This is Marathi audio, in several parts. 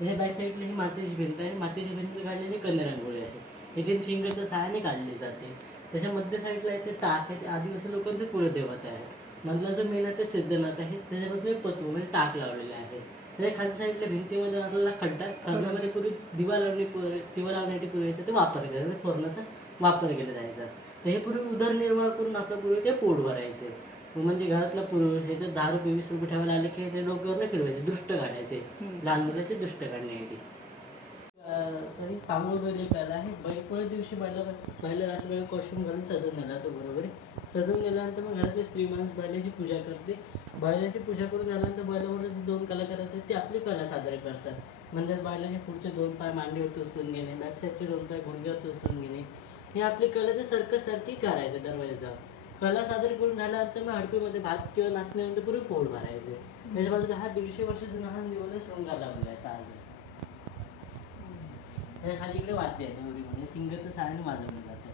हे बॅक साईडला ही मातीची भिंत आहे, मातीची भिंत काढलेली कन्या रांगोळी आहे, हे 3 फिंगरच्या सहाय्याने काढली जाते. त्याच्या मध्य साईडला आहे ते टाक आहे, ते आदिवासी लोकांचं कुलदेवता आहे. मधला जो मेन आहे ते सिद्धनाथ आहे, त्याच्यामध्ये पत्रू म्हणजे टाक लावलेले आहे. त्याच्या खालच्या साईडला भिंतीमध्ये आपल्याला खड्ड्यामध्ये पूर्वी दिवा लावण्यासाठी पूर्वी ते वापर केला, थोरणाचा वापर केला जायचा. तर हे पूर्वी उदरनिर्वाह करून आपल्या पूर्वी ते पोट भरायचे. म्हणजे घरातला पुरुष याच्यात 10 रुपये 20 रुपये ठेवायला आले की ते डोक्यावर फिरवायचे, दृष्ट काढायचे, लहान मुलाचे दृष्ट काढण्यासाठी. सॉरी पांगुळ बैल पहिला आहे. बैलपोळ्या दिवशी बैलाला असं वेगळं कॉस्ट्युम घालून सजवून नेला तो, बरोबर आहे. सजवून नेल्यानंतर मग घरातले स्त्री माणूस बैलाची पूजा करते. बैलाची पूजा करून झाल्यानंतर बैलावर 2 कलाकार आहेत ते आपली कला सादर करतात. म्हणजेच बैलाचे पुढचे 2 पाय मांडीवर उचलून घेणे, बॅक साईडचे 2 पाय गुडघ्यावर उचलून घेणे, हे आपली कला ते सर्कससारखी करायचं. दरवाजा जाऊन कला सादर करून झाल्यानंतर मग हडपीमध्ये भात किंवा नाचण्यानंतर पूर्वी पोट भरायचे. त्याच्या बाजूला हा 150 वर्ष जुना हा निवडला शृंगार लावलेला आहे साज. त्याच्या खाली इकडे वाद्य आहे दोरीमध्ये फिंगरचं सहाय्याने वाजवलं जातं.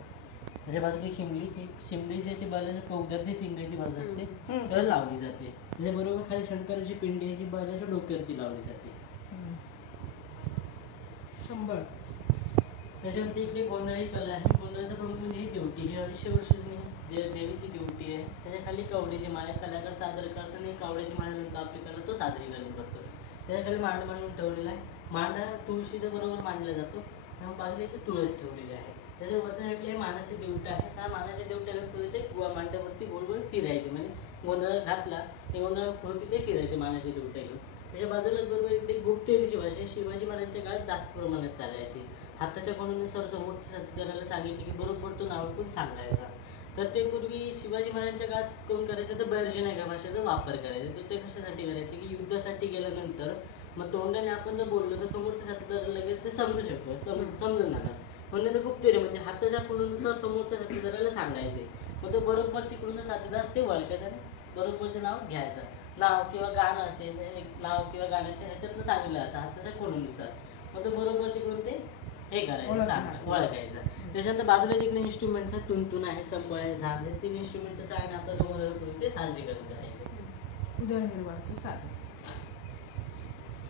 त्याच्या बाजूला शिमली, ही शिमलीची ती बैलाच्या कवदारची शिंगाची बाजू असते त्याला लावली जाते. त्याच्याबरोबर खाली शंकराची पिंडी आहे जी बैलाच्या डोक्यावरती लावली जाते. त्याच्यानंतर इकडे गोंधळी कला आहे. गोंधळाचा प्रमुख म्हणजे ही देवटी, ही 250 वर्ष जुनी देवीची देवटी आहे. त्याच्या खाली कवडीची माळ, कलाकार सादर करताना कवड्याची माळेनंतर आपली कला तो सादरीकरण करतो. त्याच्या खाली मांड मांडून ठेवलेला आहे. मांड हा तुळशीच्या बरोबर मांडला जातो. त्यामुळे बाजूला इथे तुळस ठेवलेली आहे. त्याच्या वरच्या साईडला हे मानाचे देवटा आहे. त्या मानाच्या देवट्याला पुढे ते मांड्यावरती गोल गोल फिरायचे, म्हणजे गोंधळ घातला ते गोंधळापुढे ते फिरायचे मानाचे देवट्या घेऊन. त्याच्या बाजूलाच बरोबर इकडे गुप्तेरीची भाषा शिवाजी महाराजांच्या काळात जास्त प्रमाणात चालायची. हाताच्या कोणानुसार समोरच्या साथीदाराला सांगितले की बरोबर तो नाव पण सांगायचा. तर ते पूर्वी शिवाजी महाराजांच्या काळात कोण करायचं तर बर्जिना या भाषेचा वापर करायचा. तर ते कशासाठी करायचे की युद्धासाठी गेल्यानंतर मग तोंडाने आपण जर बोललो तर समोरच्या साथीदाराला लगेच ते समजू शकतो, समजून जाणार. म्हणून ते गुप्तेरी म्हणजे हाताच्या खुणानुसार समोरच्या साथीदाराला सांगायचे. मग तो बरोबर तिकडून साथीदार ते ओळखायचा आणि बरोबर ते नाव घ्यायचं. नाव किंवा गाणं असेल, नाव किंवा गाणं ते ह्याच्यातनं सांगितलं जातं हाताच्या खुणानुसार. मग तो बरोबर तिकडून ते हे करायचं, ओळखायचं. त्याच्यानंतर बाजूला जिकडे इन्स्ट्रुमेंटचा तुंतून आहे, संबळ आहे, झांज आहे, 3 इन्स्ट्रुमेंटचं सहाय्याने आपलं गोंधळ करून ते सादरीकरण करायचं. उदरनिर्वाहाचं साधन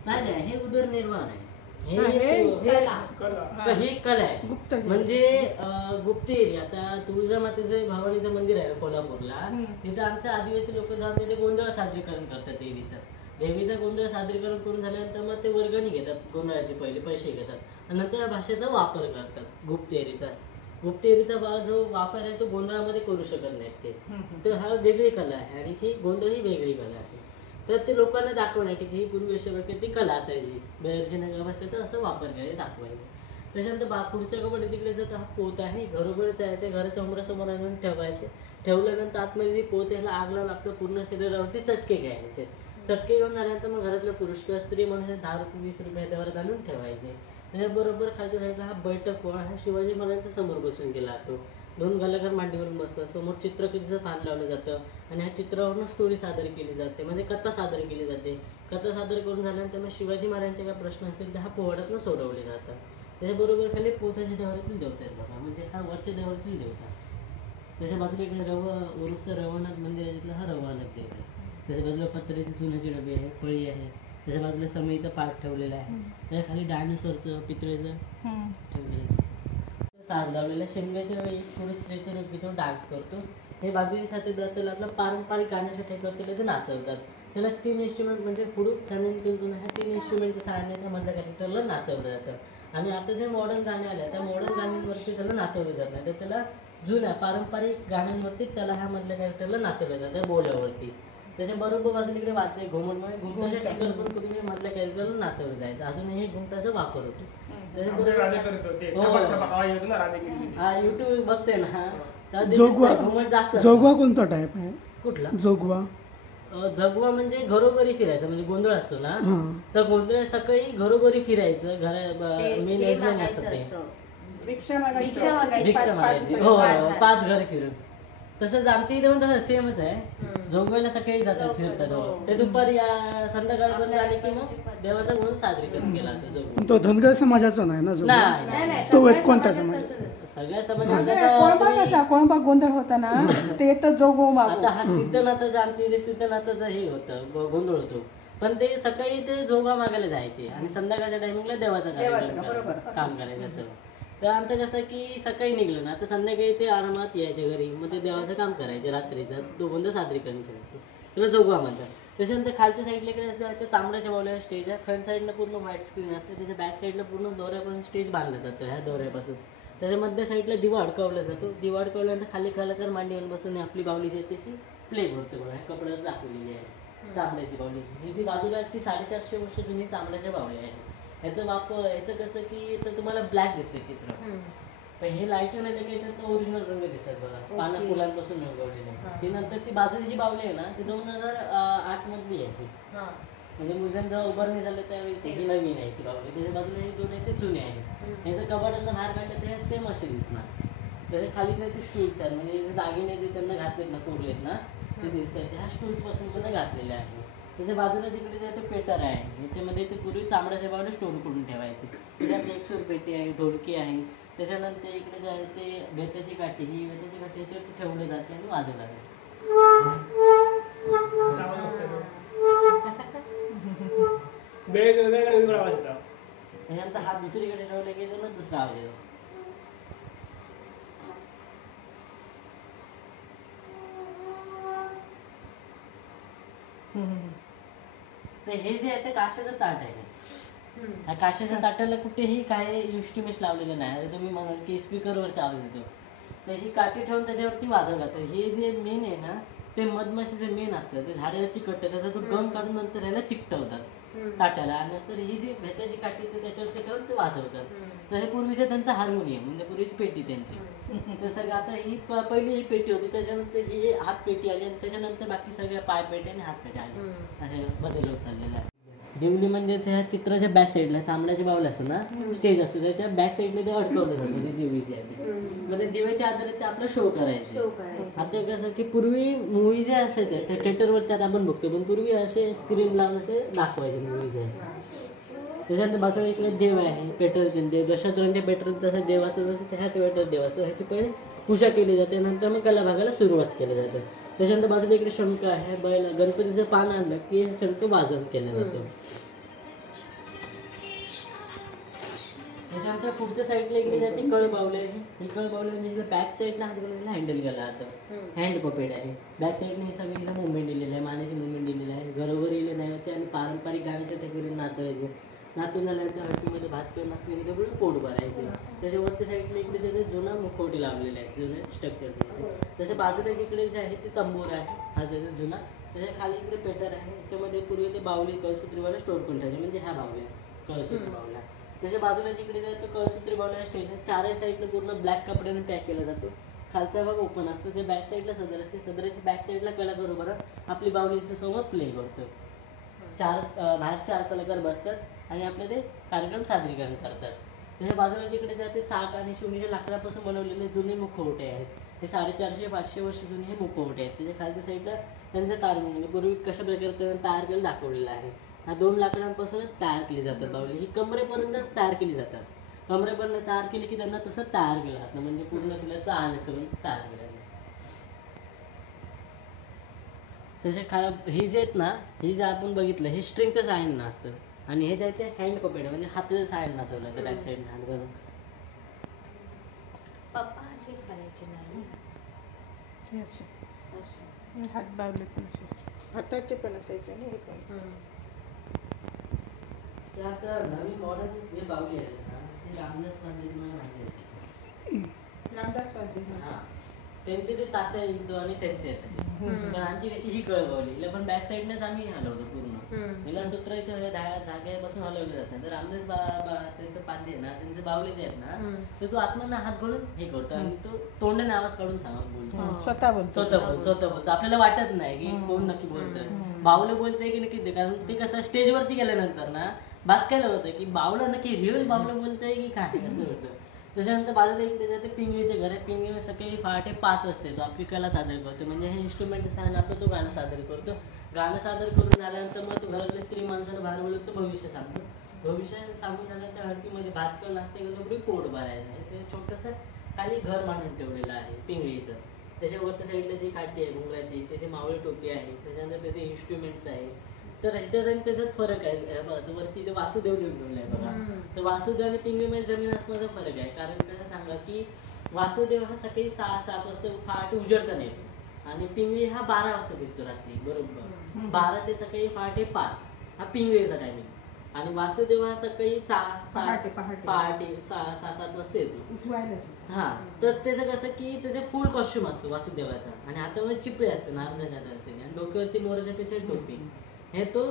नाही, हे उदरनिर्वाह नाही, हे कला आहे. म्हणजे गुप्तेरी. आता तुळजामातेचं भवानीचं मंदिर आहे कोल्हापूरला, तिथं आमचे आदिवासी लोक जाऊन तिथे गोंधळ सादरीकरण करतात. देवीचा गोंधळ सादरीकरण करून झाल्यानंतर मग ते वर्गणी घेतात, गोंधळाचे पहिले पैसे घेतात आणि नंतर या भाषेचा वापर करतात. गुप्तेरीचा जो वापर आहे तो गोंधळामध्ये करू शकत नाहीत ते. तर हा वेगळी कला आहे आणि ही गोंधळ ही वेगळी कला आहे. तर ते लोकांना दाखवण्यासाठी की ही पूर्वी अशा प्रकारे ती कला असायची, बर्जिना भाषेचा असं वापर करायला दाखवायचं. त्याच्यानंतर पुढच्या कपडे तिकडे जर हा पोत आहे, घरोघरच यायच्या घराच्या उमरासमोर आणून ठेवायचे. ठेवल्यानंतर आतमध्ये पोत याला आग लावून आपल्या पूर्ण शरीरावरती चटके घ्यायचे. चटके घेऊन झाल्यानंतर मग घरातला पुरुष किंवा स्त्री म्हणून 10 रुपये 20 रुपये ह्याच्यावर आणून ठेवायचे. त्याच्याबरोबर खालच्या साईडला हा बैठक कोण हा शिवाजी महाराजांच्या समोर बसून गेला जातो. 2 कलाकार मांडीवरून बसतात, समोर चित्रकलेचं पान लावलं जातं आणि ह्या चित्रावरून स्टोरी सादर केली जाते, म्हणजे कथा सादर केली जाते. कथा सादर करून झाल्यानंतर मग शिवाजी महाराजांचे काय प्रश्न असेल तर हा पोवाड्यातनं सोडवले जातात. त्याच्याबरोबर खाली पोथाच्या देवळातील देवता आहेत बघा, म्हणजे हा वरच्या देवळातील देवता. त्याच्या बाजूला इकडे उरुसचं रवनाथ मंदिर आहे, तिथला हा रवनाथ देव आहे. त्याच्या बाजूला पत्र्याची चुन्याची डबी आहे, पळी आहे. त्याच्या बाजूला समईचा पाठ ठेवलेला आहे. त्याच्या खाली डायनोसॉरचं पितळेचं ठेवलेलं साज लावलेला. शिमग्याच्या वेळी थोडं स्त्रीचं रूप घेतो, डान्स करतो. हे बाजूची साथीदार त्याला आपला पारंपरिक गाण्यासाठी करतील ते नाचवतात. त्याला 3 इन्स्ट्रुमेंट म्हणजे पुढूक छानन किंतून ह्या 3 इन्स्ट्रुमेंटच्या सहाय्याने त्या मधल्या कॅरेक्टरला नाचवलं जातं. आणि आता जे मॉडर्न गाणे आले त्या मॉडर्न गाण्यांवरती त्याला नाचवलं जात नाही, तर त्याला जुन्या पारंपरिक गाण्यांवरती त्याला ह्या मधल्या कॅरेक्टरला नाचवलं जातं त्या बोल्यावरती. त्याच्या बरोबर बाजूला इकडे वाद्य घुमटमुळे घुमटाच्या टेकल पण पूर्वी मधल्या कॅरेक्टरला नाचवलं जायचं. अजूनही हे घुमटाचा वापर होतो. युट्यूब बघते ना, घुमट जास्त. जोगवा कोणता टाइप आहे? कुठला जोगवा? जगवा म्हणजे घरोघरी फिरायचं, म्हणजे गोंधळ असतो ना तर गोंधळ सकाळी घरोघरी फिरायचं, मेन यजमान असतं ते भिक्षा मागायची. हो, 5 घर फिरून. तसंच आमच्या इथे पण तसं सेमच आहे. जोगव्याला सकाळी जातात, फिरतात. ते दुपारी संध्याकाळी बंद झाले की मग देवाचा गोंधळ साजरीकरण केला जातो. तो धनगर समाजाचा नाही ना? नाही, तो कोणत्या समाजाचा? सगळ्या समाजात कोणता गोंधळ होता ना ते तर जोगो. आता हा सिद्धनाथाचा, आमच्या इथे सिद्धनाथाचा हे होतं गोंधळ होतो. पण ते सकाळी ते जोगा मागायला जायचे आणि संध्याकाळच्या टायमिंगला देवाचा कार्यक्रम काम करायचं असं. तर आमचं कसं की सकाळी निघलं ना तर संध्याकाळी ते आरामात यायचे घरी, मग ते देवाचं काम करायचे रात्रीचं, तो गोंधळ सादरीकरण करायचे, त्याला जोगवा म्हणतात. त्याच्यानंतर खालच्या साईडला इकडे तांबड्याच्या बावल्या स्टेज आहे, फ्रंट साईडला पूर्ण व्हाईट स्क्रीन असते, त्याच्या बॅक साईडला पूर्ण दोऱ्यापासून स्टेज बांधला जातो ह्या दोऱ्यापासून. त्याच्या मध्य साईडला दिवा अडकवला जातो, दिवा अडकवल्यानंतर खाली कलाकार मांडीवर बसून आपली बावली जी आहे त्याची प्ले करतो बघा, कपड्यावर दाखवलेली आहे चांबड्याची बावली. ही जी बाजूला ती 450 वर्ष जुनी चांबड्याच्या बावली आहे. ह्याचं वापर ह्याचं कसं की तर तुम्हाला ब्लॅक दिसते चित्र, पण हे लाईट नाही लगेच ओरिजिनल रंग दिसतात बघा, पाना फुलांपासून रंगवलेले. ती नंतर ती बाजूची जी बावली आहे ना ती 2008 मधली आहे, म्हणजे म्युझियम जेव्हा उभारणी झालं त्यावेळी ही नवीन आहे ती बावली. त्याच्या बाजूला हे दोन आहे ते जुने आहेत. याचं कपाटातनं बाहेर काढलं ते सेम असे दिसणार. त्याच्या खाली जे ते स्टूल्स आहेत, म्हणजे जे दागिने ते त्यांना घातलेत ना कोरलेत ना ते दिसत आहेत, ह्या स्टूल्स पासून त्यांना घातलेले आहे. त्याच्या बाजूला जिकडे जे ते पेटर आहे, याच्यामध्ये ते पूर्वी चामड्याच्या बावल्या स्टोर करून ठेवायचे. त्याच्यात एक सुरपेटी आहे, ढोलकी आहे. त्याच्यानंतर इकडे जे आहे ते बेताची काठी, ही बेताची काठी याच्यावरती ठेवली जाते आणि वाजवलं जाते. त्याच्यानंतर हा दुसरीकडे ठेवला की दुसरा आवाज येतो. तर हे जे आहे ते काशाचं ताट आहे. ह्या काशाच्या ताटाला कुठेही काय इन्स्ट्रुमेंट्स लावलेले नाही. तुम्ही म्हणाल की स्पीकरवरती आवाज येतो, तर ही काठी ठेवून त्याच्यावरती वाजवलं जातं. हे जे मेन आहे ना ते मधमाशीचे मेन असतं, ते झाडाला चिकटतं, त्याचा तो गम काढून नंतर ह्याला चिकटवतात ताट्याला, आणि नंतर ही जी भेताची काठी ते त्याच्यावरती ठेवून ते वाजवतात. तर हे पूर्वीचं त्यांचं हार्मोनियम, म्हणजे पूर्वीची पेटी त्यांची. तर सगळं आता ही पहिली ही पेटी होती, त्याच्यानंतर ही हात पेटी आली, आणि त्याच्यानंतर बाकी सगळ्या पाय पेटी आणि हात पेटी आले, असे बदल होत चाललेले आहे. देवली म्हणजे ह्या चित्राच्या बॅक साईडला चांबड्याची बावली असतं ना स्टेज असतो, त्याच्या बॅक साईडने ते अडकवलं जातं ते देवीचे आहे. म्हणजे देवाच्या आधारे ते आपलं शो करायचे. आता कसं की पूर्वी मूवी जे असायचे ते थिएटरवरती आता आपण बघतो, पण पूर्वी असे स्क्रीन लावून असे दाखवायचे मूवी जे आहे. त्याच्यानंतर बाजूला इकडे देव आहे, पेटर देव, दशावतारांच्या पेटर तसं देव असं तसं ह्या पेटर देव असं, ह्याची पहिले पूजा केली जाते, नंतर मग कला भागाला सुरुवात केली जाते. त्याच्यानंतर बाजूला इकडे शंख आहे, बैल गणपतीचं पान आणलं की शंख वाजन केलं जातं. त्याच्यानंतर पुढच्या साईडला इकडे जाते कळ बावले आहे. ही कळ बावले म्हणजे बॅक साईडला हात बनवलेला हँडल केला जातं, हँड पपेट आहे. बॅक साईडने हे सगळीकडे मुवमेंट दिलेलं आहे, मानेची मुवमेंट दिलेली आहे, घरोघर येले न्यायचे आणि पारंपरिक गाण्याच्या ठिकाणी नाचवायचे. नाचून झाल्यानंतर हळदीमध्ये भात किंवा नाचण्यामध्ये पूर्ण पोट भरायचे. त्याच्यावरती साईडला इकडे त्याचे जुना मुखवटे लावलेले आहेत, जुने स्ट्रक्चर. त्याच्या बाजूला जिकडे जे आहे ते तंबूर आहे, हा जो जुना. त्याच्या खाली इकडे पेटर आहे, त्याच्यामध्ये पूर्वी ते बावली कळसूत्रीवाला स्टोर करून ठेवायचे, म्हणजे ह्या बावल्या कळसूत्री बावल्या. त्याच्या बाजूला जिकडे जाय तो कळसूत्री बावल्या स्टेज आहे, चारही साईडला पूर्ण ब्लॅक कपड्याने पॅक केला जातो. खालचा भाग ओपन असतो, जे बॅक साईडला सदर असते, सदराच्या बॅक साईडला कलाकार उभा आपली बावली समोर प्ले करतो. बाहेर 4 कलाकार बसतात आणि आपले ते कार्यक्रम सादरीकरण करतात. त्याच्या बाजूला जिकडे जाते साग आणि शिवणीच्या लाकडापासून बनवलेले जुने मुखवटे आहेत. हे 450-500 वर्ष जुने हे मुखवटे आहेत. त्याच्या खालच्या साईडला त्यांचं तारणी, म्हणजे पूर्वी कशा प्रकारे तयार केलं दाखवलेलं आहे. ह्या 2 लाकडांपासूनच तयार केली जातात बावली. ही कमरेपर्यंत तयार केली जातात. कमरेपर्यंत तयार केली की त्यांना तसं तयार केलं जातं, म्हणजे पूर्ण तिला चाळणे करून तयार केलं जातं. त्याच्या ही जे आहेत ना, ही जे आपण बघितलं हे स्ट्रिंगचं सायन असतं, आणि हे जे आहे ते हँड पपेट म्हणजे हाताचं सायन नाचवलं जातं बॅक साईड हात करून. पप्पा अशीच करायचे नाही, हात बावले पण असायचे, हाताचे पण असायचे ना हे पण. ते आता नवीन मॉडर्न जे बावली आहेत ना ते रामदास स्वामी तुम्हाला माहिती असेल. रामदास स्वामी हां, त्यांचे ते तात्या इंचो आणि त्यांचे आहेत तसे. पण आमची कशी ही कळ बावली, हिला पण बॅक साईडनेच आम्ही हलवतो पूर्ण. हिला सूत्राच्या धाग्यापासून हलवलं जातं. तर रामदास बाबा त्यांचं पाद्य आहे ना, त्यांचे बावले जे आहेत ना तर तो आत्मधनं हात घालून हे करतो आणि तो तोंडाने आवाज काढून बोलतो, स्वतः बोलतो. आपल्याला वाटत नाही की कोण नक्की बोलतोय, बावलं बोलतंय की नक्की. कारण ते कसं स्टेजवरती गेल्यानंतर ना भाचकायला होतं की बावलं नक्की रिअल बावलं बोलतंय की काय, असं होतं. त्याच्यानंतर बाजूला एक त्याच्यात पिंगळीचं घर आहे. पिंगळी सकाळी 5:30 वाजता तो आपली कला सादर करतो, म्हणजे हे इन्स्ट्रुमेंट सांग आपलं तो गाणं सादर करतो. गाणं सादर करून झाल्यानंतर मग तो घरातल्या स्त्री माणसाला बाहेर बोलतो, भविष्य सांगतो. भविष्य सांगून झाल्यानंतर हळदीमध्ये भात किंवा नाश्ता केलं पोट भरायचं आहे. ते छोटंसं खाली घर मांडून ठेवलेलं आहे पिंगळीचं. त्याच्यावरच्या साईडला जी काठी आहे घुंगराची, त्याची मावळी टोपी आहे. त्याच्यानंतर त्याचे इन्स्ट्रुमेंट्स आहे, तर ह्याच्यात आणि त्याच्यात फरक आहे. हे बघा, तो वरती इथे वासुदेव लिहून आहे बघा. तर वासुदेव आणि पिंगळीमध्ये जमीन असण्याचा फरक आहे. कारण कसं सांगा की वासुदेव हा सकाळी 6-7 वाजता पहाटे उजडता येतो आणि पिंगळी हा 12 वाजता दिसतो रात्री बरोबर. 12 ते सकाळी पहाटे 5 हा पिंगळीचा टायमिंग आणि वासुदेव हा सकाळी 6-7 वाजता येतो. हा तर त्याचं कसं की त्याचा फुल कॉस्ट्युम असतो वासुदेवाचा आणि हातामध्ये चिपळे असते नारदाच्या हातात असते आणि डोक्यावरती मोराच्या पेक्षा टोपी हे तो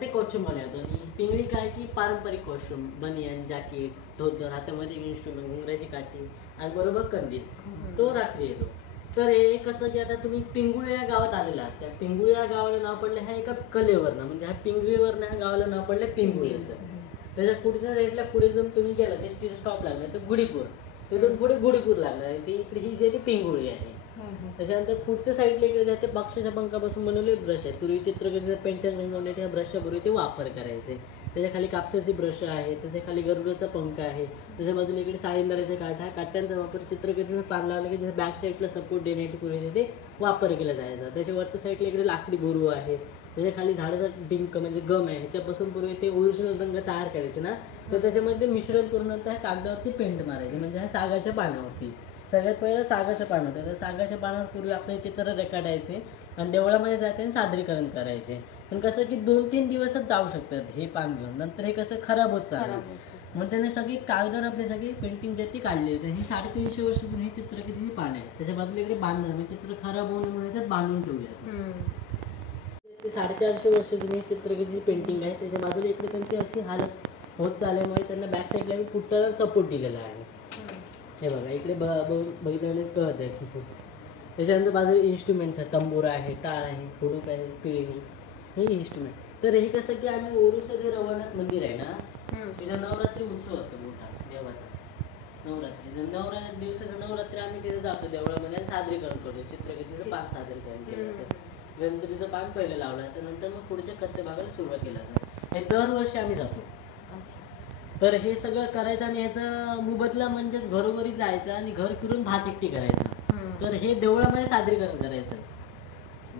ते कॉस्ट्युम बनवतो. आणि पिंगळी काय की पारंपरिक कॉस्ट्युम बनियन जॅकेट धोतर हातामध्ये इंस्ट्रुमेंट घुंगराची काठी आणि बरोबर कंदील तो रात्री येतो. तर हे कसं की आता तुम्ही पिंगुळी या गावात आलेला आहात. त्या पिंगुळी या गावाला नाव पडलं ह्या एका कलेवरनं म्हणजे ह्या पिंगळीवरनं ह्या गावाला नाव पडलं पिंगुळी असं. त्याच्या पुढच्या साईडला पुढे जाऊन तुम्ही गेला ते स्टेशन स्टॉप लागला तर गुढीपूर तिथून पुढे गुढीपूर लागला आणि ती इकडे ही जी आहे ती पिंगुळी आहे. त्याच्यानंतर पुढच्या साईडला इकडे जाते पक्षाच्या पंखापासून बनवले ब्रश आहे. पूर्वी चित्रकलेचं पेंटर रंगवण्यासाठी ह्या ब्रशच्यापूर्वी ते वापर करायचे. त्याच्या खाली कापसाची ब्रश आहे, त्याच्या खाली गरुडाचा पंख आहे, त्याच्या बाजूला इकडे साळींदराचे काठ आहे. काट्यांचा वापर चित्रकलेचं पान लावलं की त्याच्या बॅक साईडला सपोर्ट देण्यासाठी पूर्वी ते वापर केला जायचा. त्याच्या वरच्या साईडला इकडे लाकडी बोरू आहे, त्याच्या खाली झाडाचा डिंक म्हणजे गम आहे, ह्याच्यापासून पूर्वी ते ओरिजिनल रंग तयार करायचे ना तर त्याच्यामध्ये मिश्रण करून नंतर कागदावरती पेंट मारायचे म्हणजे ह्या सागाच्या पानावरती. सगळ्यात पहिलं सागाचं पान होतं. तर सागाच्या पानावर पूर्वी आपले चित्र रेखाटायचे आणि देवळामध्ये जायचे आणि सादरीकरण करायचे. पण कसं की 2-3 दिवसच जाऊ शकतात हे पान घेऊन, नंतर हे कसं खराब होत चाललं. मग त्याने सगळी कागदावर आपली सगळी पेंटिंग जे ती काढली होती. ही 350 वर्ष जुनी ही चित्रकलेची पान आहे. त्याच्या बाजूला इकडे बांधणं म्हणजे चित्र खराब होऊ नये म्हणून त्याच्यात बांधून ठेवूया. ते 450 वर्ष जुनी चित्रकलेची पेंटिंग आहे. त्याच्या बाजूला इकडे त्यांची अशी हालत होत चालल्यामुळे त्यांना बॅक साईडला मी पुट्टा सपोर्ट दिलेला आहे. हे बघा इकडे बघितल्याने कळत आहे की त्याच्यानंतर बाजूला इन्स्ट्रुमेंट्स आहेत, तंबोरा आहे, टाळ आहे, हुडूक आहे, पिळणी हे इन्स्ट्रुमेंट. तर हे कसं की आम्ही ओरुसमध्ये रवनाथ मंदिर आहे ना तिथं नवरात्री उत्सव असतो मोठा देवाचा. नवरात्री दिवसाचं नवरात्री आम्ही तिथे जातो देवळामध्ये आणि सादरीकरण करतो. चित्रकलेचं पान सादरीकरण केलं जातं. गणपतीचं पान पहिलं लावलं तर नंतर मग पुढच्या कथ्य भागाला सुरुवात केला जातं. हे दरवर्षी आम्ही जातो. तर हे सगळं करायचं आणि ह्याचा मोबदला म्हणजेच घरोघरी जायचं आणि घर फिरून भात एकटी करायचं. तर हे देवळामध्ये सादरीकरण करायचं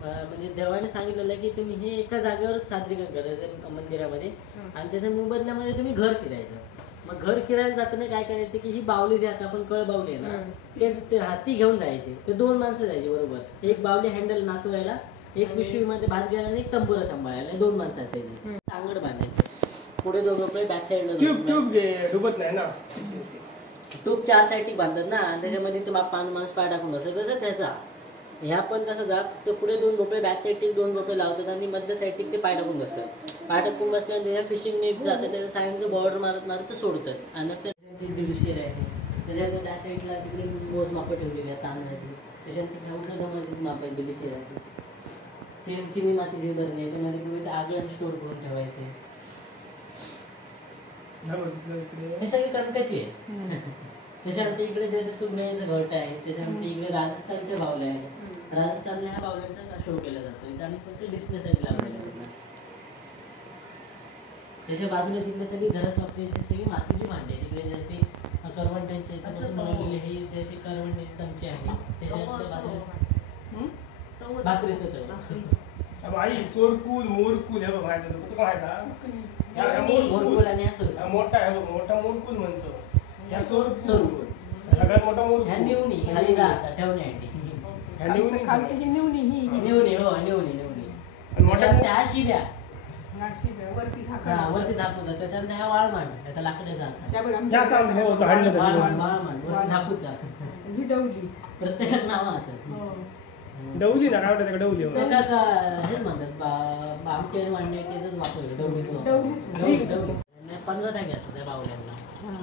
म्हणजे देवाने सांगितलेलं आहे की तुम्ही हे एका जागेवरच सादरीकरण करायचं मंदिरामध्ये आणि त्याच्या मोबदल्यामध्ये तुम्ही घर फिरायचं. मग घर फिरायला जाताना काय करायचं की ही बावली जी आता आपण कळ बावली आहे ना ते हाती घेऊन जायचे. ते 2 माणसं जायची बरोबर. एक बावली हँडल नाचवायला, एक पिशवीमध्ये भात घ्यायला आणि एक तंबुरा सांभाळायला 2 माणसं असायची. सांगड बांधायचं पुढे 2 रुपये बॅक साईडला डुबत नाही ना टूब 4 साईडची बांधतात ना त्याच्यामध्ये तो माणूस पाय टाकून बसतो तसं त्याचा ह्या पण तसं जात ते पुढे 2 रुपये बॅक साईडची 2 रुपये लावतात आणि मध्य साईडची ते पाय टाकून बसतात. पाय टाकून बसल्यानंतर त्याच्या फिशिंग नेट जातात त्याच्या साईडचं बॉर्डर मारत ते सोडतात आणि नंतर ते 150 आहे. त्याच्यानंतर त्या साईडला तिकडे मोजमापं ठेवलेली आहे तांदळाची. त्याच्यानंतर औषधामध्ये माप 150 आहे. चिनी मातीची धरणे याच्यामध्ये आगळ्याने स्टोर करून ठेवायचे. हे सगळी कणकाची आहे. त्याच्यानंतर इकडे जे सुगण्याचं घट आहे त्याच्यानंतर इकडे राजस्थानच्या बावल्या आहेत. राजस्थानला ह्या बावल्यांचा शो केला जातो. इथे आम्ही फक्त डिस्प्लेसाठी लावलेला आहे. त्याच्या बाजूला तिकडे सगळी घरात वापरायची सगळी मातीची भांडी आहे. तिकडे जे ते करवंट्यांचे याच्यापासून बनवलेले हे जे ते करवंटे चमचे आहे त्याच्यानंतर बाजूला भाकरीचं तळ आई सोरकूल मोरकूल हे बघ माहिती तू काय मोरकूल आणि हा मोठा आहे बघ मोठा मोरकूल म्हणतो. सोरकूल सगळ्यात मोठा मोरकूल ह्या निवणी खाली जातात ठेवण्यासाठी. निवणी हो निवणी मोठ्या त्या शिव्या वरती झापूचा त्याच्यानंतर ह्या वाळमांड ह्याचा लाकडाचा वाळमांड वरती झापूचा प्रत्येकात नावं असत. डवली ना काय वाटतं डवली हेच म्हणतात आमटे आणि वांड्याचं वापरलं डवलीच 15 धागे असतात त्या बावल्यांना.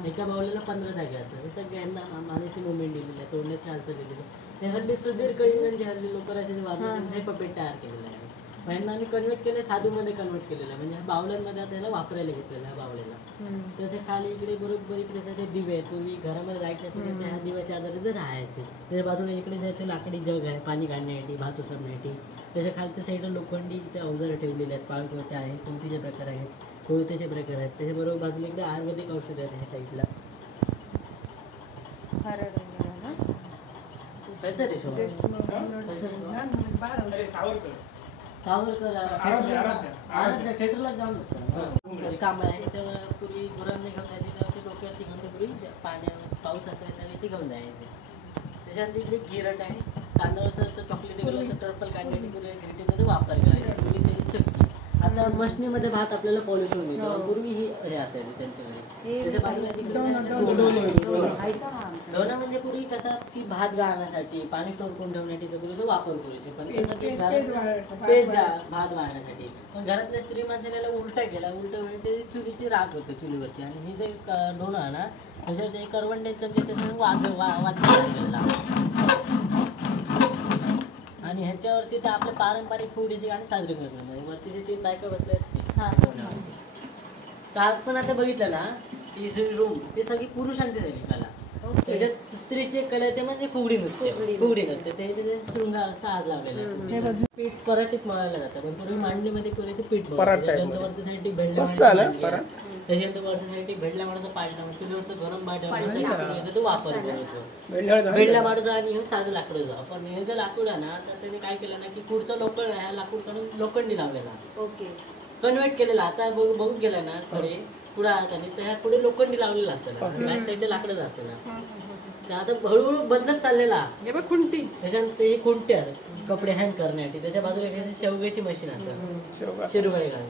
एका बावल्याला 15 धागे असतात. हे सगळ्यांना मानेची मुवमेंट दिलेली आहे, तोंडाची हालचाल दिलेली आहे. ते हल्ली सुधीर कळींचे हल्ली लोक असे वापरतात हे पपेट तयार केलेलं आहे. यांना आम्ही कन्वर्ट केलं साधूमध्ये कन्वर्ट केलेलं आहे म्हणजे ह्या बावल्यांमध्ये त्याला वापरायला घेतलेलं ह्या बावल्याला. त्याच्या खाली इकडे बरोबर इकडे ते दिवे आहेत. पूर्वी घरामध्ये लाईट नसेल त्या दिव्याच्या आधारे ते राहायचे. त्याच्या बाजूला इकडे जायचं लाकडी जग आहे पाणी काढण्यासाठी भात उसळण्यासाठी. त्याच्या खालच्या साईडला लोखंडी ते अवजारं ठेवलेले आहेत. पाळकोते आहेत, कोणतीचे प्रकार आहेत, कोळतेचे प्रकार आहेत. त्याच्याबरोबर बाजूला इकडे आयुर्वेदिक औषध आहेत ह्या साईडला. कसं रे सावरकर आराध्या थिएटरला जाऊन होतं काम आहे त्यावर पूर्वी गुरांनी घेऊन जायचे तेव्हा ते डोक्यावरती घेऊन ते पूर्वी पाऊस असायचा त्यावेळी ते घेऊन जायचे. त्याच्यानंतर इकडे गिरट आहे तांदळाचं चॉकलेटी कलरचं टर्पल काढण्यासाठी पूर्वी गिरटीचा वापर करायचा. पूर्वी ते चक्की आता मशनीमध्ये भात आपल्याला पॉलिश होऊन येतो. पूर्वी ही हे असायचं त्यांच्याकडे. त्याच्या बाजूला डोना म्हणजे पूर्वी कसा की भात गाळण्यासाठी पाणी स्टोर करून ठेवण्यासाठी पूर्वी तो वापर करायचे. पण कसं की भात गाळण्यासाठी पण घरातल्या स्त्री माणसाला उलटा गेला. उलट म्हणजे चुलीची राख होते चुलीवरची आणि ही जे डोना आहे ना त्याच्यावर ते करवंड्याचं त्याचं वाद्य आणि ह्याच्यावरती ते आपले पारंपरिक फूडची गाणी साजरी करतात. वरती जे 3 बायका बसल्या तर आज पण आता बघितलं ना ती रूम ते सगळी पुरुषांची झाली कला. त्याच्यात स्त्रीचे कला ते म्हणजे फुगडी नसते ते शृंगार साज लावलेला पीठ परातीत मळायला जातं. पण पूर्वी मांडलीमध्ये पूर्वी ते पीठ त्याच्यानंतर वरतीसाठी त्याच्यानंतर वरतीसाठी भेडल्या माडूचा पाडला चुलीवरचं गरम पाडण्यासाठी तो वापर करायचो. भेडल्या माडूचा आणि साधं लाकूड जाऊ पण हे जर लाकूड आहे ना तर त्याने काय केलं ना की पुढचं लोखंड आहे लाकूड करून लोखंडी लावलेला कन्वर्ट केलेला. आता बघू गेला ना थोडे पुढे आणि त्या पुढे लोखंडी लावलेला असतं ना बॅक साईडला लाकडच असतं ना. आता हळूहळू बदलत चाललेला त्याच्यानंतर हे खुंटे असतात कपडे हँग करण्यासाठी. त्याच्या बाजूला शेवग्याची मशीन असतात शिरवळे घालून.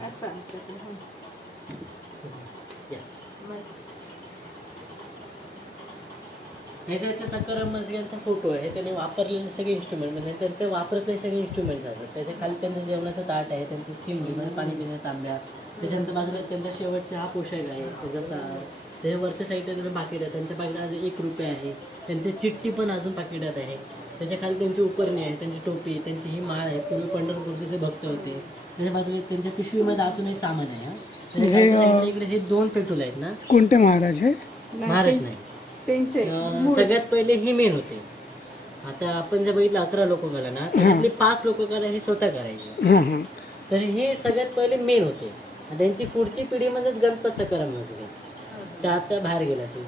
ह्याच्यात सकरम मजग्यांचा फोटो आहे. त्याने वापरलेले सगळे इन्स्ट्रुमेंट म्हणजे त्यांचे वापरलेले सगळे इन्स्ट्रुमेंट्स असतात. त्याच्या खाली त्यांचं जेवणाचं ताट आहे त्यांची चिमणी म्हणजे पाणी पिण्याचा तांब्या. त्याच्यानंतर बाजूला त्यांचा शेवटचा हा पोशाख आहे जसा त्याच्या वरच्या साईडला त्याचं पाकिट आहे. त्यांच्या पाकिटात 1 रुपये आहे. त्यांची चिठ्ठी पण अजून पाकिटात आहे. त्याच्या खाली त्यांची उपरणी आहे त्यांची टोपी त्यांची ही माळ आहे. पूर्वी पंढरपूरचे जे भक्त होते त्याच्या बाजूला त्यांच्या पिशवीमध्ये अजूनही सामान आहे. त्याच्या इकडे जे 2 पेट्रोल आहेत ना कोणते महाराज आहे महाराज नाही सगळ्यात पहिले हे मेन होते. आता आपण जर बघितलं 11 लोक कला ना त्यातले 5 लोक कला हे स्वतः करायचे. तर हे सगळ्यात पहिले मेन होते. त्यांची पुढची पिढी म्हणजेच गणपत सकरम मजगे ते आता बाहेर गेला असेल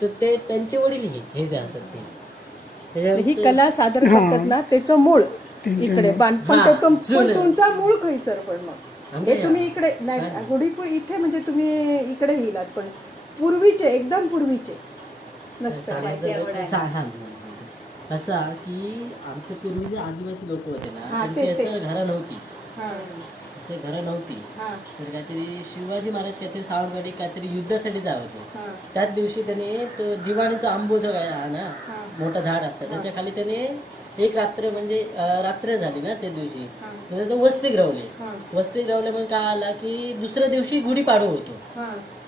तर ते त्यांचे वडील हे जे असत ते ही कला सादर करतात ना त्याचं मूळ इकडे पण तुमचा मूळ खैसर पण मग हे तुम्ही इकडे नाही गुढीपूर इथे म्हणजे तुम्ही इकडे येलात पण पूर्वीचे एकदम पूर्वीचे नसतं. असा की आमचे पूर्वी जे आदिवासी लोक होते ना त्यांची असं घरं नव्हती असे घरं नव्हती. तर काहीतरी शिवाजी महाराज काहीतरी सावंतवाडी काहीतरी युद्धासाठी जात होतो. त्याच दिवशी त्याने तो दिवाणीचा आंबोचा काय ना मोठा झाड असतं त्याच्या खाली त्याने एक रात्र म्हणजे रात्र झाली ना त्या दिवशी तर तो वस्ती ग्रवल्यामुळे काय आला की दुसऱ्या दिवशी गुढीपाडवा होतो.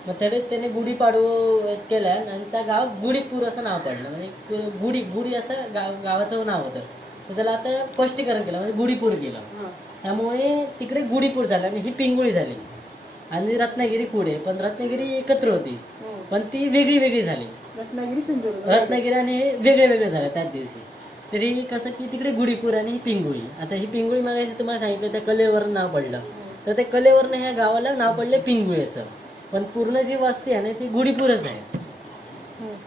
मग त्याने गुढीपाडवा केला आणि त्या गावात गुढीपूर असं नाव पडलं म्हणजे गुढी असं गावाचं नाव होतं. तर त्याला आता स्पष्टीकरण केलं म्हणजे गुढीपूर केलं. त्यामुळे तिकडे गुढीपूर झालं आणि ही पिंगुळी झाली आणि रत्नागिरी पुढे. पण रत्नागिरी एकत्र होती पण ती वेगळी झाली. रत्नागिरी आणि हे वेगळे झाले त्याच दिवशी. तरी कसं की तिकडे गुढीपूर आणि ही पिंगुळी. आता ही पिंगुळी मागायची तुम्हाला सांगितलं त्या कलेवरून नाव पडलं तर त्या कलेवरनं ह्या गावाला नाव पडले पिंगुळी असं. पण पूर्ण जी वस्ती आहे ना ती गुढीपूरच आहे.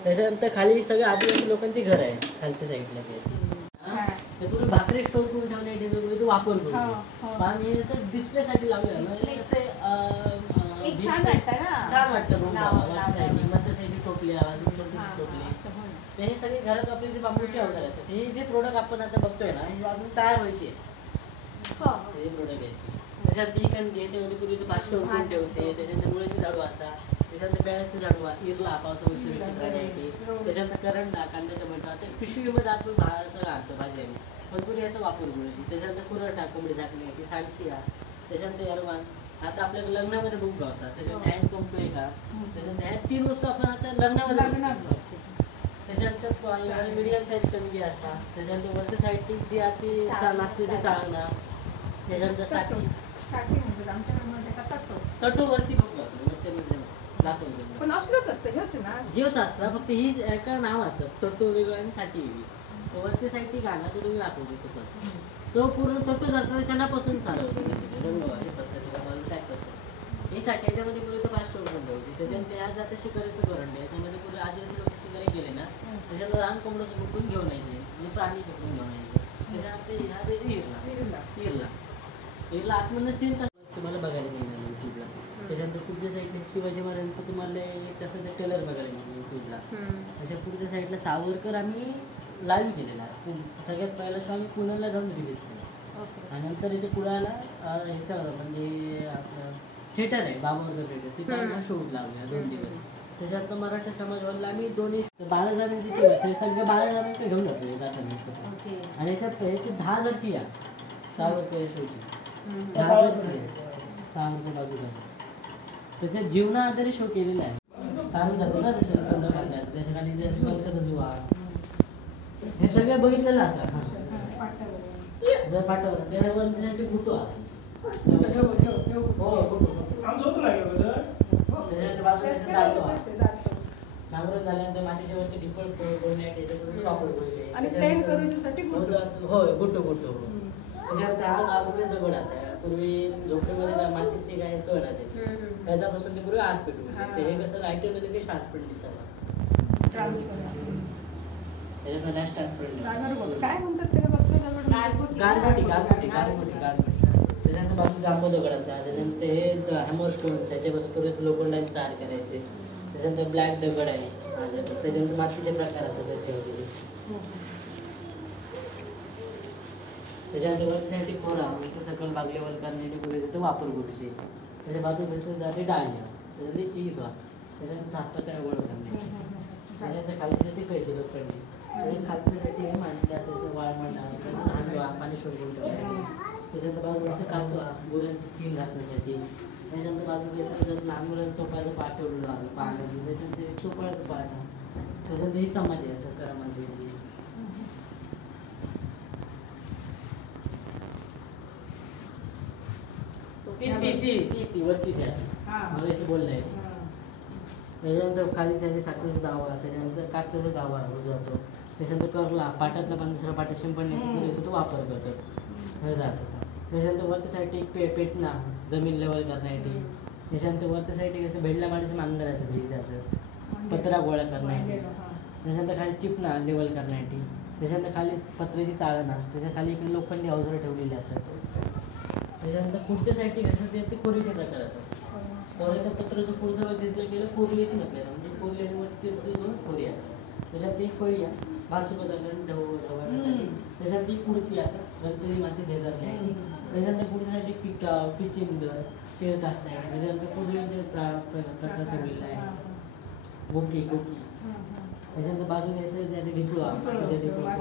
त्याच्यानंतर खाली सगळे आदिवासी लोकांची घर आहे खालच्या साईडला ते पूर्ण भाकरी स्टोर करून ठेवण्यासाठी वापर करू. पण हे असं डिस्प्लेसाठी लावलं छान वाटतं. मध्य साईडची टोपली हे सगळे घरात आपले जे बांबूचे अवजार असतात हे जे प्रोडक्ट आपण आता बघतोय ना हे अजून तयार व्हायचे हे प्रोडक्ट आहेत. त्याच्यात ती कणगी त्यामध्ये पूर्वी पाचशे उठून ठेवते. त्याच्यानंतर मुळ्याची झाडू असतात. त्याच्यानंतर बेळाची झाडू इरला पावसामुळे राहण्यासाठी. त्याच्यानंतर करंडा कांदा टमाटा ते पिशवीमध्ये आपण सगळं आणतो भाजी पण पूर्वी याचा वापर करायची. त्याच्यानंतर पुरवठा कोंबडी झाकणे ती सांडशिया. त्याच्यानंतर अरवान आता आपल्याला लग्नामध्ये बुक गावतात. त्याच्यानंतर हँड पंप आहे का त्याच्यानंतर ह्या 3 वस्तू आपण आता लग्नामध्ये. त्याच्यानंतर मीडियम साईज कणगी असतात. त्याच्यानंतर वरच्या साईडची जी आती नाश्त्याची चाळणा. त्याच्यानंतर साठी तटूवरती पण असलंच असतं हेच असतं फक्त ही एका नाव असतं तटू वेगळं आणि साठी वेगळी. वरच्या साईडची गाणं तो तुम्ही दाखवतो तसं तो पूर्ण तटूच असतं क्षणापासून चालवतो रंगवारी पद्धतीला मला टॅक करतो. ही साठी याच्यामध्ये पुढे तो फास्ट ठेवून ठेवते. त्याच्यानंतर आज आता शिकारीचं करंड आहे त्यामध्ये पुढे आदिवासी लोक शिकारी गेले ना त्याच्यानंतर रान कोंबडं बुकून घेऊन यायचे म्हणजे प्राणी पकडून घेऊन यायचे. त्याच्यानंतर ह्या इरला याला आतमधनं सेम तसं तुम्हाला बघायला मिळणार युट्यूबला. त्याच्यानंतर पुढच्या साईडला शिवाजी महाराजांचं तुम्हाला तसं ते टेलर बघायला मिळणार युट्यूबला. त्याच्या पुढच्या साईडला सावरकर आम्ही लाईव्ह केलेला आहे. सगळ्यात पहिला शो आम्ही पुण्याला जाऊन रिलीज केला. आणि नंतर इथे कुडाळला ह्याच्यावर म्हणजे आपलं थिएटर आहे बाबावर्धन थिएटर, तिथे आम्हाला शूट लावला 2 दिवस. त्याच्यानंतर मराठा समाज हॉलला आम्ही 12 जणांची टीम आहे, ते सगळे 12 जणांकडे घेऊन जातो जाताना. आणि याच्यात याची 10,000 फी आहे सावरकर शोची. 10,000 फी आहे सावरकर बाजूला. त्याच्या जीवना आधारे शो केलेला आहे. चालू जातो ना तसं संदर्भात, त्याच्या खाली जे स्वतःचा जुवा हे सगळं बघितलेलं असं. जर पाठवलं त्याच्यावरसाठी कुठं नांगरून झाल्यानंतर मातीच्या वरची ढिपळ फोडण्यात याच्याकडून वापर करूचे आणि प्लेन करूच्यासाठी होय गुट्टो गुट्टो. त्याच्यानंतर हा गावकडे दगड असायचा. पूर्वी झोपडीमध्ये मातीची काय सोय नसायची, त्याच्यापासून ते पूर्वी आत पेटवायचे. ते हे कसं लाईटमध्ये ते ट्रान्सपरंट दिसतात. त्याच्यात लॅश ट्रान्सपरंट काय म्हणतात त्याला बसलं दगड? गारगोटी गारगोटी गारगोटी गारगोटी. त्याच्यानंतर बाजू जांबू दगड असा. त्याच्यानंतर हे हॅमर स्टोन्स याच्यापासून पूर्वी लोखंडाने तयार करायचे. त्याच्यानंतर ब्लॅक दगड आहे. त्याच्यानंतर मातीचे प्रकार असतात त्याच्यावरती. त्याच्यानंतर वरतीसाठी खोरा म्हणजे सकल बागलेवल करण्यासाठी पुढे तिथं वापर करूचे. त्याच्या बाजू बेसन जाते डाळ्या, त्याच्यानंतर इवा, त्याच्यानंतर सातपत्र्या गोळ करणे. त्याच्यानंतर खालीसाठी पैसे लोखंडी. आणि खालच्यासाठी हे मांडल्या त्याचं वाळ मांडा, त्याचं हांडवा पाणी शोधून ठेवण्यासाठी. त्याच्यानंतर बाजू असं कापवा गुरांचं स्किन घासण्यासाठी. त्याच्यानंतर बाजू बेसन लहान मुलांचं चोपायचं पाठ ठेवलेलं आलं पाण्याचं. त्याच्यानंतर चोपायचं पाठ. त्याच्यानंतर ही समाधी असं करमाची. ती वरचीच आहे मला असं बोललंय. त्याच्यानंतर खाली त्याने साखरेचा दावा, त्याच्यानंतर कागदाचा दावा जातो. त्याच्यानंतर करला पाटातला पण दुसरा पाटा शिंपडण्यासाठी तो वापर करतो. त्याच्यानंतर वरच्या साईडला पेटणा जमीन लेवल करण्यासाठी. त्याच्यानंतर वरच्या साईडला कसं भेडल्या माडीचं मांगरायचं भिजायचं पत्रा गोळा करण्यासाठी. त्याच्यानंतर खाली चिपणा लेवल करण्यासाठी. त्याच्यानंतर खाली पत्र्याची चाळणा, त्याच्या खाली इकडे लोखंडी अवजारं ठेवलेली असतात. त्याच्यानंतर पुढच्या साईडला कसं ते कोरीचे प्रकार असतात. कोऱ्याचं पत्राचं पुढचं तिथलं गेलं कोरलीची म्हटलं म्हणजे कोरली आणि वरची ते 2 कोरी असतात. त्याच्यात एक फळी आहे भाजूबद्दल ढवळण्यासाठी. त्याच्यात एक कुर्ती असं गणपती माती देतात नाही. त्याच्यानंतर पुढच्यासाठी पिचिंदर तिळत असतात. त्याच्यानंतर पूर्वीचे प्रकार ठेवलेला आहे गोकी गोकी. त्याच्यानंतर बाजूने असं ज्याने ढिपळा मातीचा ढिपळा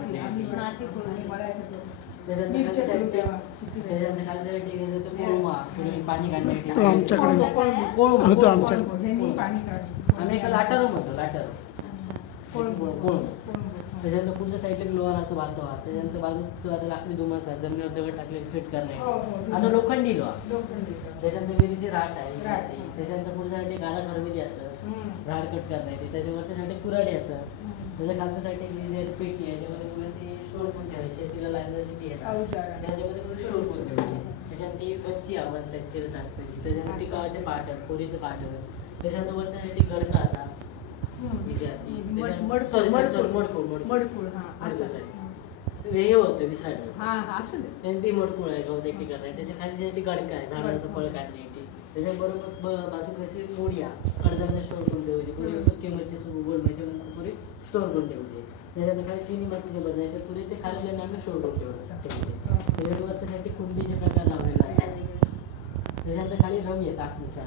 पाणी काढण्यासाठी आम्ही एका लाटारो म्हणतो लाटारो कोळम. त्याच्यानंतर पुढच्या साईडला लोहाराचं वाहतो. त्याच्यानंतर बाजूचं आता लाकडी दुमस आहे जमिनीवर दगड टाकले फिट करणे. आता लोखंडी लोहा. त्याच्यानंतर विहिरीची राट आहे. त्याच्यानंतर पुढच्यासाठी गारा खरमिरी असं झाड कट करण्यासाठी. त्याच्यावरच्यासाठी कुऱ्हाडी असं. त्याच्या खालच्या साईडला पेटी आहे ज्याच्यामध्ये पुढे ते स्टोर पण ठेवायचे. तिला लाईनसाठी येतात त्याच्यामध्ये स्टोर पण ठेवायचे. त्याच्यानंतर ती बच्ची आवाज साईड चिरत असण्याची. त्याच्यानंतर ती गावाचे पाठ कोरीचं पाठ. त्याच्यानंतर वरच्यासाठी गडका असा हे होतं विसरायला ती मडकूळ आहे गवत एकटी करणार. त्याच्या खाली गडका आहे झाडाचं फळ काढण्यासाठी. त्याच्याबरोबर बाजू कशी मोडिया कडधान्य स्टोर करून ठेवायची. पुढे सुकी मच्छी गोल माहिती पुढे स्टोर करून ठेवायचे. त्याच्यानंतर खाली चिनी मातीचे बनवायचे पुढे ते खाल्ल्याने आम्ही स्टोर करून ठेवायचे. त्याच्यावर त्यासाठी कुंडीचे प्रकार लावलेला असतात. त्याच्यानंतर खाली रवी येतात आखणीचा.